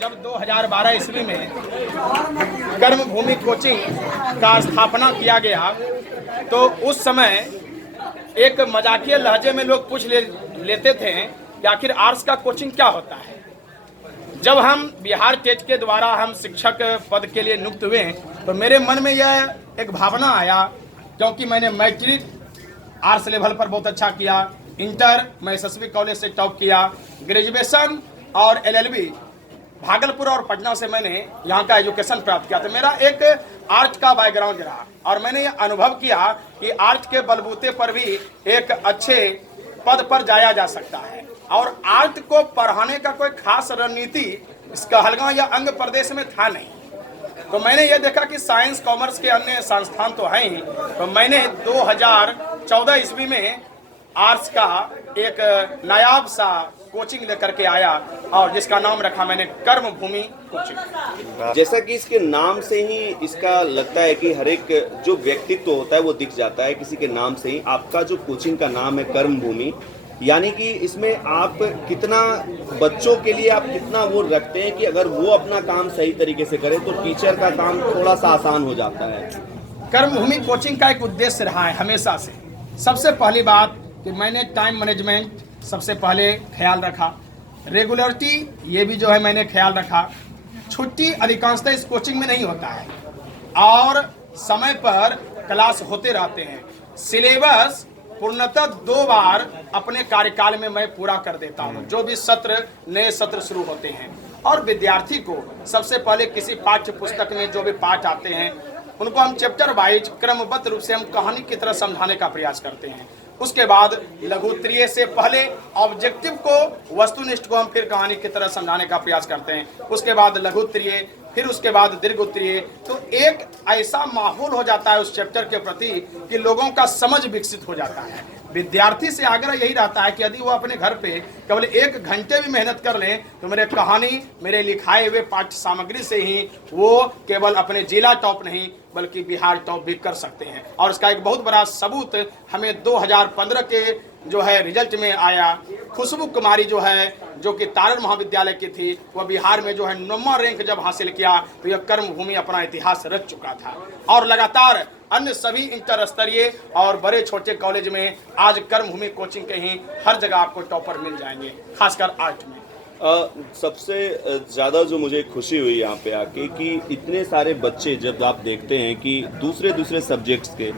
जब 2012 ईस्वी में कर्मभूमि कोचिंग का स्थापना किया गया तो उस समय एक मजाकिया लहजे में लोग पूछ लेते थे कि आखिर आर्ट्स का कोचिंग क्या होता है। जब हम बिहार टेट के द्वारा हम शिक्षक पद के लिए नियुक्त हुए तो मेरे मन में यह एक भावना आया, क्योंकि मैंने मैट्रिक आर्ट्स लेवल पर बहुत अच्छा किया, इंटर मैं यशस्वी कॉलेज से टॉप किया, ग्रेजुएशन और एलएलबी भागलपुर और पटना से मैंने यहाँ का एजुकेशन प्राप्त किया। तो मेरा एक आर्ट का बैकग्राउंड रहा और मैंने ये अनुभव किया कि आर्ट के बलबूते पर भी एक अच्छे पद पर जाया जा सकता है। और आर्ट को पढ़ाने का कोई खास रणनीति इस कहलगांव या अंग प्रदेश में था नहीं। तो मैंने ये देखा कि साइंस कॉमर्स के अन्य संस्थान तो हैं ही, तो मैंने 2014 ईस्वी में आर्ट्स का एक नायाब सा कोचिंग लेकर के आया और जिसका नाम रखा मैंने कर्मभूमि कोचिंग। जैसा कि इसके नाम से ही इसका लगता है कि हर एक जो व्यक्तित्व होता है वो दिख जाता है किसी के नाम से ही। आपका जो कोचिंग का नाम है कर्मभूमि, यानी कि इसमें आप कितना बच्चों के लिए आप कितना वो रखते हैं कि अगर वो अपना काम सही तरीके से करे तो टीचर का काम थोड़ा सा आसान हो जाता है। कर्मभूमि कोचिंग का एक उद्देश्य रहा है हमेशा से। सबसे पहली बात कि मैंने टाइम मैनेजमेंट सबसे पहले ख्याल रखा, रेगुलरिटी ये भी जो है मैंने ख्याल रखा। छुट्टी अधिकांशतः इस कोचिंग में नहीं होता है और समय पर क्लास होते रहते हैं। सिलेबस पूर्णतः 2 बार अपने कार्यकाल में मैं पूरा कर देता हूँ। जो भी सत्र नए सत्र शुरू होते हैं और विद्यार्थी को सबसे पहले किसी पाठ्य पुस्तक में जो भी पाठ आते हैं उनको हम चैप्टर वाइज क्रमबद्ध रूप से हम कहानी की तरह समझाने का प्रयास करते हैं। उसके बाद लघुत्तरीय से पहले ऑब्जेक्टिव को वस्तुनिष्ठ को हम फिर कहानी की तरह समझाने का प्रयास करते हैं। उसके बाद लघुत्तरीय, फिर उसके बाद दीर्घोत्तरीय। तो एक ऐसा माहौल हो जाता है उस चैप्टर के प्रति कि लोगों का समझ विकसित हो जाता है। विद्यार्थी से आग्रह यही रहता है कि यदि वो अपने घर पे केवल 1 घंटे भी मेहनत कर लें तो मेरे कहानी, मेरे लिखाए हुए पाठ्य सामग्री से ही वो केवल अपने जिला टॉप नहीं बल्कि बिहार टॉप भी कर सकते हैं। और इसका एक बहुत बड़ा सबूत हमें 2015 के जो है रिजल्ट में आया। खुशबू कुमारी जो है, जो कि तारण महाविद्यालय की थी, वह बिहार में जो है 9वां रैंक जब हासिल किया तो यह कर्मभूमि अपना इतिहास रच चुका था। और लगातार अन्य सभी इंटर स्तरीय और बड़े छोटे कॉलेज में आज कर्मभूमि कोचिंग के ही हर जगह आपको टॉपर मिल जाएंगे, खासकर आर्ट में। सबसे ज़्यादा जो मुझे खुशी हुई यहाँ पे आके कि इतने सारे बच्चे, जब आप देखते हैं कि दूसरे सब्जेक्ट्स के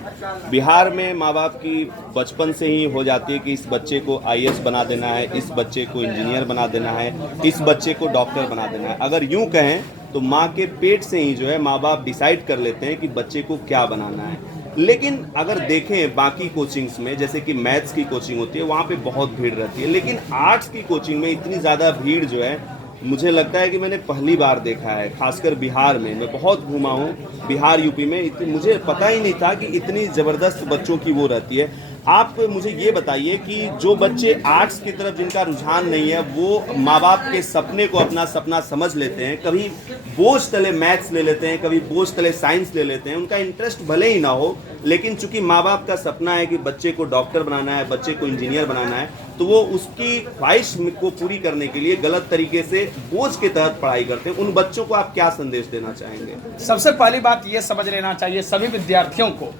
बिहार में माँ बाप की बचपन से ही हो जाती है कि इस बच्चे को आईएएस बना देना है, इस बच्चे को इंजीनियर बना देना है, इस बच्चे को डॉक्टर बना देना है। अगर यूँ कहें तो माँ के पेट से ही जो है माँ बाप डिसाइड कर लेते हैं कि बच्चे को क्या बनाना है। लेकिन अगर देखें बाकी कोचिंग्स में, जैसे कि मैथ्स की कोचिंग होती है वहाँ पे बहुत भीड़ रहती है, लेकिन आर्ट्स की कोचिंग में इतनी ज़्यादा भीड़ जो है मुझे लगता है कि मैंने पहली बार देखा है। खासकर बिहार में, मैं बहुत घूमा हूँ बिहार यूपी में, मुझे पता ही नहीं था कि इतनी ज़बरदस्त बच्चों की वो रहती है। आप मुझे ये बताइए कि जो बच्चे आर्ट्स की तरफ जिनका रुझान नहीं है वो माँ बाप के सपने को अपना सपना समझ लेते हैं, कभी बोझ तले मैथ्स ले लेते हैं, कभी बोझ तले साइंस ले लेते हैं, उनका इंटरेस्ट भले ही ना हो, लेकिन चूंकि माँ बाप का सपना है कि बच्चे को डॉक्टर बनाना है, बच्चे को इंजीनियर बनाना है, तो वो उसकी ख्वाहिश को पूरी करने के लिए गलत तरीके से बोझ के तहत पढ़ाई करते हैं। उन बच्चों को आप क्या संदेश देना चाहेंगे? सबसे पहली बात ये समझ लेना चाहिए सभी विद्यार्थियों को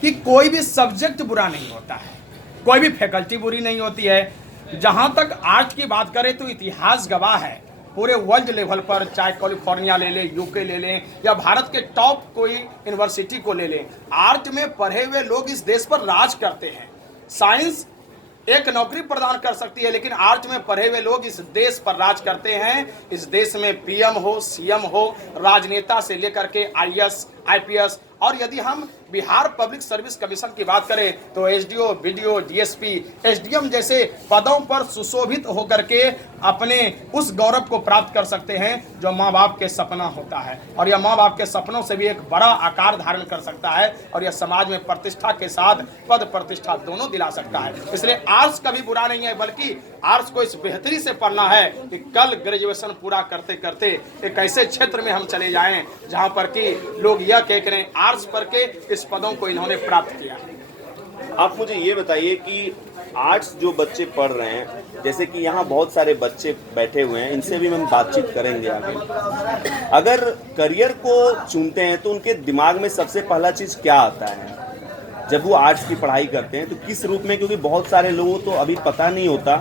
कि कोई भी सब्जेक्ट बुरा नहीं होता है, कोई भी फैकल्टी बुरी नहीं होती है। जहाँ तक आर्ट की बात करें तो इतिहास गवाह है, पूरे वर्ल्ड लेवल पर, चाहे कैलिफोर्निया ले लें, यूके ले लें या भारत के टॉप कोई यूनिवर्सिटी को ले लें, आर्ट में पढ़े हुए लोग इस देश पर राज करते हैं। साइंस एक नौकरी प्रदान कर सकती है, लेकिन आर्ट में पढ़े हुए लोग इस देश पर राज करते हैं। इस देश में पीएम हो, सीएम हो, राजनेता से लेकर के आईएएस, आईपीएस, और यदि हम बिहार पब्लिक सर्विस कमीशन की बात करें तो एसडीओ, बीडीओ, डीएसपी, एसडीएम जैसे पदों पर सुशोभित होकर के अपने उस गौरव को प्राप्त कर सकते हैं जो माँ बाप के सपना होता है। और यह माँ बाप के सपनों से भी एक बड़ा आकार धारण कर सकता है और यह समाज में प्रतिष्ठा के साथ पद प्रतिष्ठा दोनों दिला सकता है। इसलिए आर्ट्स कभी बुरा नहीं है, बल्कि आर्ट्स को इस बेहतरी से पढ़ना है कि कल ग्रेजुएशन पूरा करते करते एक ऐसे क्षेत्र में हम चले जाएं जहां पर कि लोग यह कह करें आर्ट्स पढ़ के इस पदों को इन्होंने प्राप्त किया। आप मुझे ये बताइए कि आर्ट्स जो बच्चे पढ़ रहे हैं जैसे कि यहाँ बहुत सारे बच्चे बैठे हुए हैं, इनसे भी हम बातचीत करेंगे आगे। अगर करियर को चुनते हैं तो उनके दिमाग में सबसे पहला चीज़ क्या आता है जब वो आर्ट्स की पढ़ाई करते हैं, तो किस रूप में? क्योंकि बहुत सारे लोगों को तो अभी पता नहीं होता,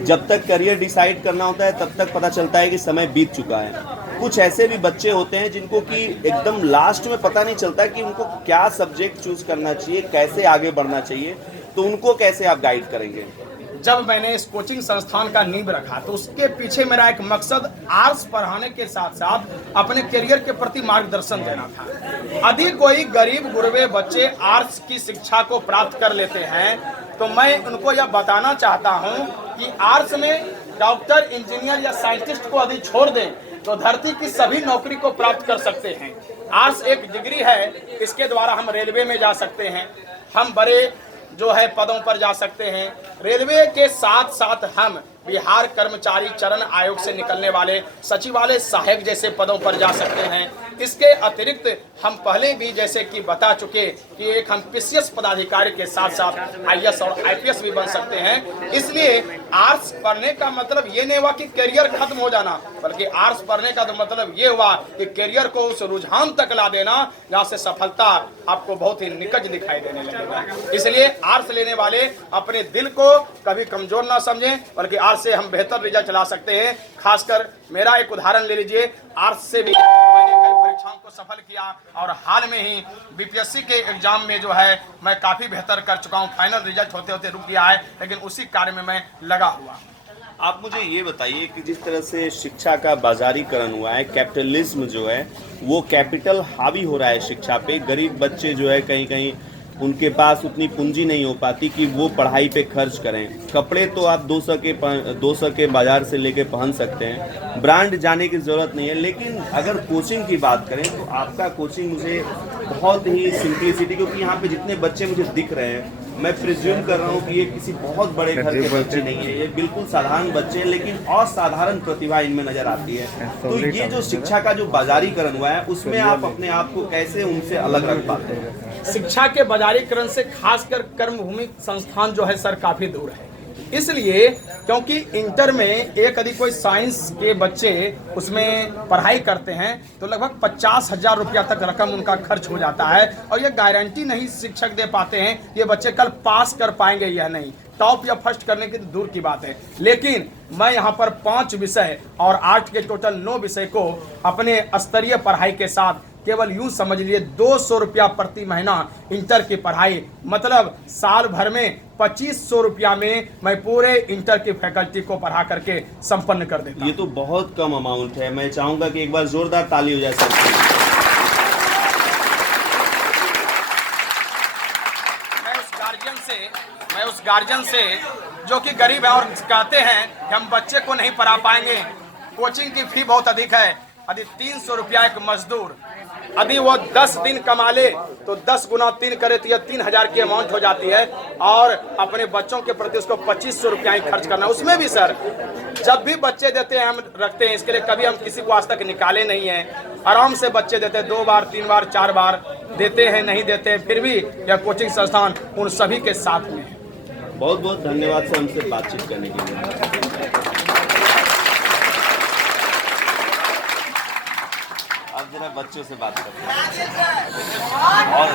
जब तक करियर डिसाइड करना होता है तब तक पता चलता है कि समय बीत चुका है। कुछ ऐसे भी बच्चे होते हैं जिनको कि एकदम लास्ट में पता नहीं चलता कि उनको क्या सब्जेक्ट चूज करना चाहिए, कैसे आगे बढ़ना चाहिए, तो उनको कैसे आप गाइड करेंगे? जब मैंने इस कोचिंग संस्थान का नींव रखा तो उसके पीछे मेरा एक मकसद आर्ट्स पढ़ाने के साथ साथ अपने करियर के प्रति मार्गदर्शन देना था। यदि कोई गरीब गुरबे बच्चे आर्ट्स की शिक्षा को प्राप्त कर लेते हैं तो मैं उनको यह बताना चाहता हूं कि आर्ट्स में डॉक्टर, इंजीनियर या साइंटिस्ट को यदि छोड़ दें तो धरती की सभी नौकरी को प्राप्त कर सकते हैं। आर्ट्स एक डिग्री है, इसके द्वारा हम रेलवे में जा सकते हैं, हम बड़े जो है पदों पर जा सकते हैं। रेलवे के साथ साथ हम बिहार कर्मचारी चयन आयोग से निकलने वाले सचिवालय सहायक जैसे पदों पर जा सकते हैं। इसके अतिरिक्त हम पहले भी जैसे कि बता चुके कि एक हम पीसीएस पदाधिकारी के साथ साथ आईएएस और आईपीएस भी बन सकते हैं। इसलिए आर्ट्स पढ़ने का मतलब ये नहीं हुआ कि करियर खत्म हो जाना, बल्कि आर्ट्स पढ़ने का तो मतलब ये हुआ कि करियर को उस रुझान तक ला देना जहाँ से सफलता आपको बहुत ही निकट दिखाई देने लगेगा। इसलिए आर्ट्स लेने वाले अपने दिल को कभी कमजोर ना समझें, बल्कि आर्ट्स से हम बेहतर रिजल्ट ला सकते हैं। खासकर मेरा एक उदाहरण ले लीजिए, आर्ट्स से भी मैंने कई परीक्षाओं को सफल किया और हाल में ही बीपीएससी के एग्जाम में जो है मैं काफी बेहतर कर चुका हूं। फाइनल रिजल्ट होते होते रुक गया है, लेकिन उसी कार्य में मैं लगा हुआ। आप मुझे ये बताइए कि जिस तरह से शिक्षा का बाजारीकरण हुआ है, कैपिटलिज्म जो है वो कैपिटल हावी हो रहा है शिक्षा पे, गरीब बच्चे जो है कहीं कहीं उनके पास उतनी पूंजी नहीं हो पाती कि वो पढ़ाई पे खर्च करें। कपड़े तो आप 200 के बाजार से लेके पहन सकते हैं, ब्रांड जाने की ज़रूरत नहीं है। लेकिन अगर कोचिंग की बात करें तो आपका कोचिंग मुझे बहुत ही सिंप्लिसिटी, क्योंकि यहाँ पे जितने बच्चे मुझे दिख रहे हैं मैं प्रिज्यूम कर रहा हूँ कि ये किसी बहुत बड़े घर के बच्चे नहीं है, ये बिल्कुल साधारण बच्चे हैं, लेकिन असाधारण प्रतिभा इनमें नजर आती है। तो ये जो शिक्षा का जो बाजारीकरण हुआ है उसमें आप अपने आप को कैसे उनसे अलग रख पाते हैं? शिक्षा के बाजारीकरण से खासकर कर्मभूमि संस्थान जो है सर काफी दूर है। इसलिए क्योंकि इंटर में एक यदि कोई साइंस के बच्चे उसमें पढ़ाई करते हैं तो लगभग 50,000 रुपया तक रकम उनका खर्च हो जाता है, और ये गारंटी नहीं शिक्षक दे पाते हैं ये बच्चे कल पास कर पाएंगे या नहीं। टॉप या फर्स्ट करने की तो दूर की बात है, लेकिन मैं यहाँ पर 5 विषय और 8 के टोटल 9 विषय को अपने स्तरीय पढ़ाई के साथ केवल यूं समझ लिए 200 रुपया प्रति महीना इंटर की पढ़ाई, मतलब साल भर में 2500 रुपया में मैं पूरे इंटर की फैकल्टी को पढ़ा करके संपन्न कर देता। ये तो बहुत कम अमाउंट है। मैं चाहूंगा कि एक बार जोरदार ताली हो जाए सबकी। मैं उस गार्जियन से जो कि गरीब है और कहते हैं कि हम बच्चे को नहीं पढ़ा पाएंगे, कोचिंग की फी बहुत अधिक है, यदि 300 रुपया एक मजदूर यदि वो 10 दिन कमा ले तो 10 गुना 3 करे तो यह 3,000 की अमाउंट हो जाती है, और अपने बच्चों के प्रति उसको 2500 रुपया ही खर्च करना। उसमें भी सर जब भी बच्चे देते हैं हम रखते हैं, इसके लिए कभी हम किसी को आज तक निकाले नहीं हैं। आराम से बच्चे देते हैं, 2 बार 3 बार 4 बार देते हैं, नहीं देते हैं, फिर भी यह कोचिंग संस्थान उन सभी के साथ में है। बहुत बहुत धन्यवाद सर हमसे बातचीत करने के लिए। अब जरा बच्चों से बात करते हैं। और